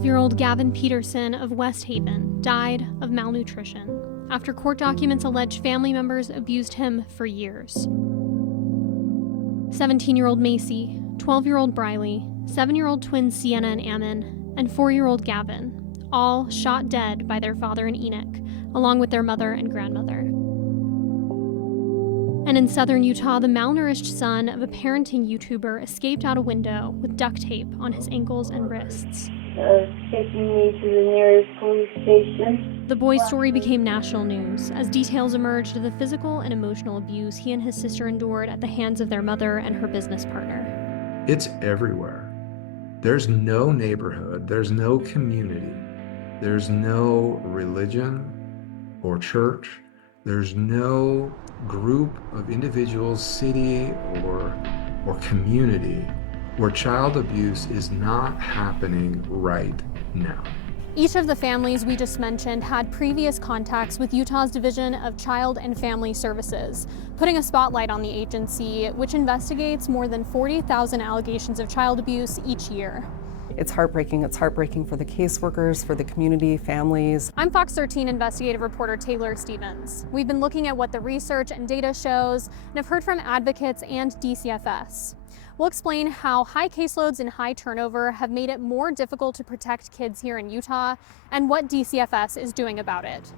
12-year-old Gavin Peterson of West Haven died of malnutrition after court documents allege family members abused him for years. 17-year-old Macy, 12-year-old Briley, 7-year-old twins Sienna and Ammon, and 4-year-old Gavin, all shot dead by their father in Enoch, along with their mother and grandmother. And in southern Utah, the malnourished son of a parenting YouTuber escaped out a window with duct tape on his ankles and wrists. Taking me to the nearest police station. The boy's story became national news as details emerged of the physical and emotional abuse he and his sister endured at the hands of their mother and her business partner. It's everywhere. There's no neighborhood, there's no community, there's no religion or church, there's no group of individuals, city or community where child abuse is not happening right now. Each of the families we just mentioned had previous contacts with Utah's Division of Child and Family Services, putting a spotlight on the agency, which investigates more than 40,000 allegations of child abuse each year. It's heartbreaking. It's heartbreaking for the caseworkers, for the community, families. I'm Fox 13 investigative reporter Taylor Stevens. We've been looking at what the research and data shows and have heard from advocates and DCFS. We'll explain how high caseloads and high turnover have made it more difficult to protect kids here in Utah and what DCFS is doing about it.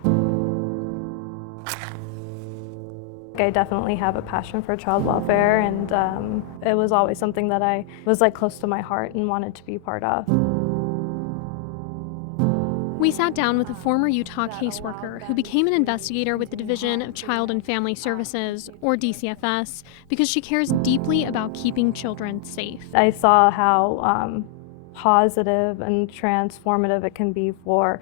I definitely have a passion for child welfare, and it was always something that I was close to my heart and wanted to be part of. We sat down with a former Utah caseworker who became an investigator with the Division of Child and Family Services, or DCFS, because she cares deeply about keeping children safe. I saw how positive and transformative it can be for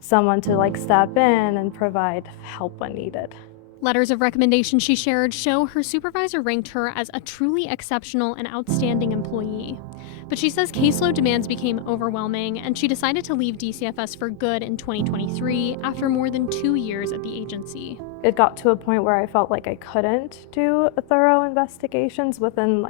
someone to step in and provide help when needed. Letters of recommendation she shared show her supervisor ranked her as a truly exceptional and outstanding employee. But she says caseload demands became overwhelming, and she decided to leave DCFS for good in 2023 after more than 2 years at the agency. It got to a point where I felt like I couldn't do thorough investigations within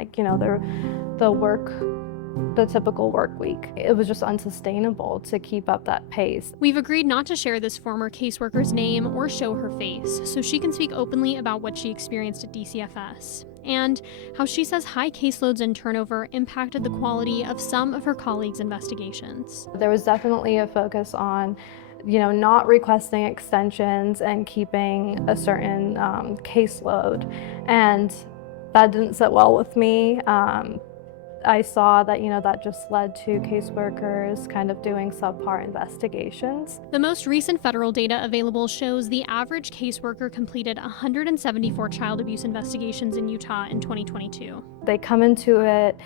the typical work week. It was just unsustainable to keep up that pace. We've agreed not to share this former caseworker's name or show her face, so she can speak openly about what she experienced at DCFS, and how she says high caseloads and turnover impacted the quality of some of her colleagues' investigations. There was definitely a focus on not requesting extensions and keeping a certain caseload, and that didn't sit well with me. I saw that, that just led to caseworkers kind of doing subpar investigations. The most recent federal data available shows the average caseworker completed 174 child abuse investigations in Utah in 2022. They come into it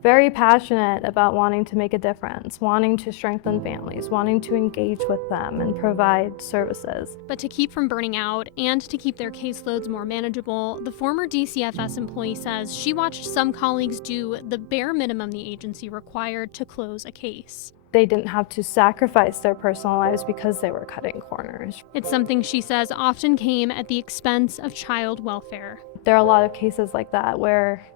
very passionate about wanting to make a difference, wanting to strengthen families, wanting to engage with them and provide services. But to keep from burning out and to keep their caseloads more manageable, the former DCFS employee says she watched some colleagues do the bare minimum the agency required to close a case. They didn't have to sacrifice their personal lives because they were cutting corners. It's something she says often came at the expense of child welfare. There are a lot of cases like that where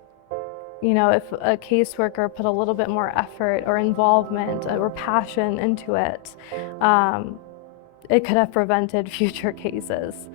if a caseworker put a little bit more effort or involvement or passion into it, it could have prevented future cases.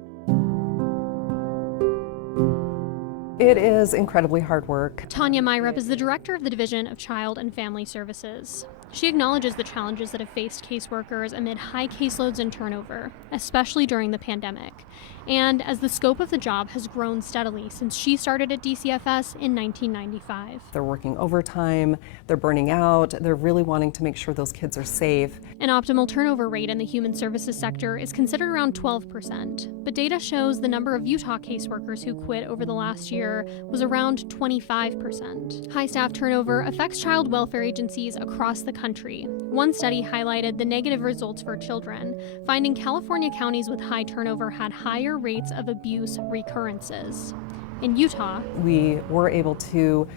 It is incredibly hard work. Tanya Myrup is the director of the Division of Child and Family Services. She acknowledges the challenges that have faced caseworkers amid high caseloads and turnover, especially during the pandemic, and as the scope of the job has grown steadily since she started at DCFS in 1995. They're working overtime, they're burning out, they're really wanting to make sure those kids are safe. An optimal turnover rate in the human services sector is considered around 12%, but data shows the number of Utah caseworkers who quit over the last year was around 25%. High staff turnover affects child welfare agencies across the country. One study highlighted the negative results for children, finding California counties with high turnover had higher rates of abuse recurrences. In Utah, we were able to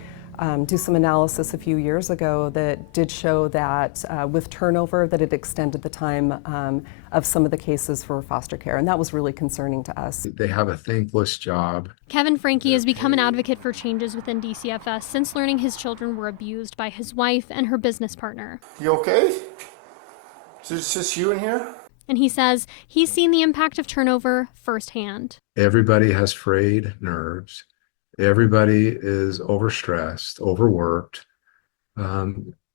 do some analysis a few years ago that did show that with turnover that it extended the time of some of the cases for foster care, and that was really concerning to us. They have a thankless job. Kevin Franke has become an advocate for changes within DCFS since learning his children were abused by his wife and her business partner. You okay? So it's just you in here? And he says he's seen the impact of turnover firsthand. Everybody has frayed nerves. Everybody is overstressed, overworked.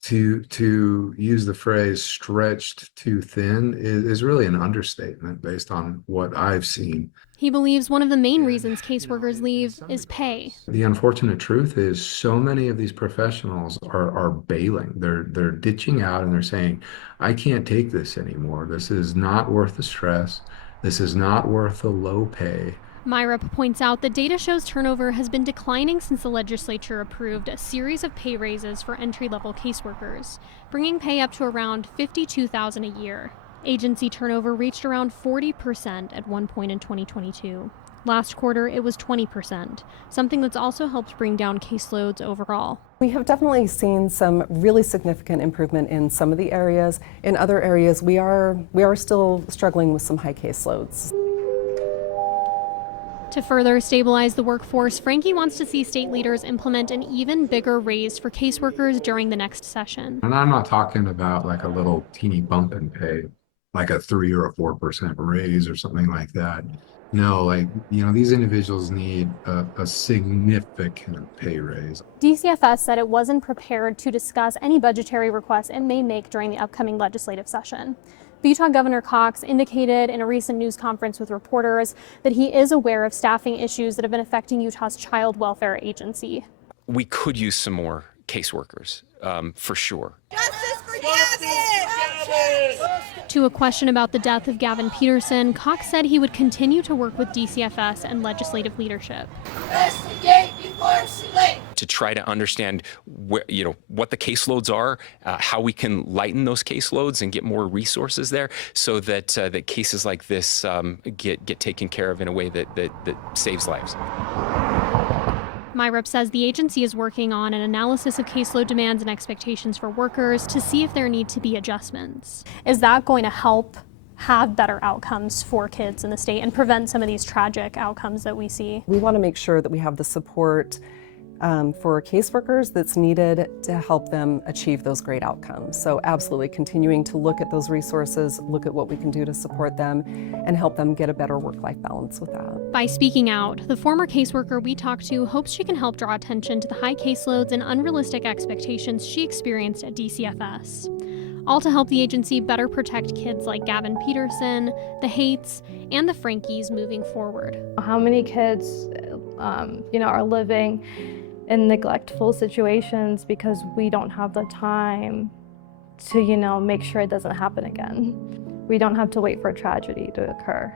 To use the phrase stretched too thin is really an understatement based on what I've seen. He believes one of the main reasons caseworkers leave is pay. The unfortunate truth is so many of these professionals are bailing. They're ditching out and they're saying, I can't take this anymore. This is not worth the stress. This is not worth the low pay. MyRep points out that data shows turnover has been declining since the legislature approved a series of pay raises for entry-level caseworkers, bringing pay up to around $52,000 a year. Agency turnover reached around 40% at one point in 2022. Last quarter, it was 20%, something that's also helped bring down caseloads overall. We have definitely seen some really significant improvement in some of the areas. In other areas, we are still struggling with some high caseloads. To further stabilize the workforce, Frankie wants to see state leaders implement an even bigger raise for caseworkers during the next session. And I'm not talking about like a little teeny bump in pay, like a 3 or a 4% raise or something like that. No, these individuals need a significant pay raise. DCFS said it wasn't prepared to discuss any budgetary requests it may make during the upcoming legislative session. But Utah Governor Cox indicated in a recent news conference with reporters that he is aware of staffing issues that have been affecting Utah's child welfare agency. We could use some more caseworkers, for sure. Justice for Gavin! To a question about the death of Gavin Peterson, Cox said he would continue to work with DCFS and legislative leadership. Investigate before it's too late. To try to understand what the caseloads are, how we can lighten those caseloads and get more resources there, so that that cases like this get taken care of in a way that saves lives. MyRep says the agency is working on an analysis of caseload demands and expectations for workers to see if there need to be adjustments. Is that going to help have better outcomes for kids in the state and prevent some of these tragic outcomes that we see? We want to make sure that we have the support for caseworkers that's needed to help them achieve those great outcomes. So absolutely continuing to look at those resources, look at what we can do to support them, and help them get a better work-life balance with that. By speaking out, the former caseworker we talked to hopes she can help draw attention to the high caseloads and unrealistic expectations she experienced at DCFS. All to help the agency better protect kids like Gavin Peterson, the Haights, and the Frankies moving forward. How many kids, are living in neglectful situations because we don't have the time to, make sure it doesn't happen again. We don't have to wait for a tragedy to occur.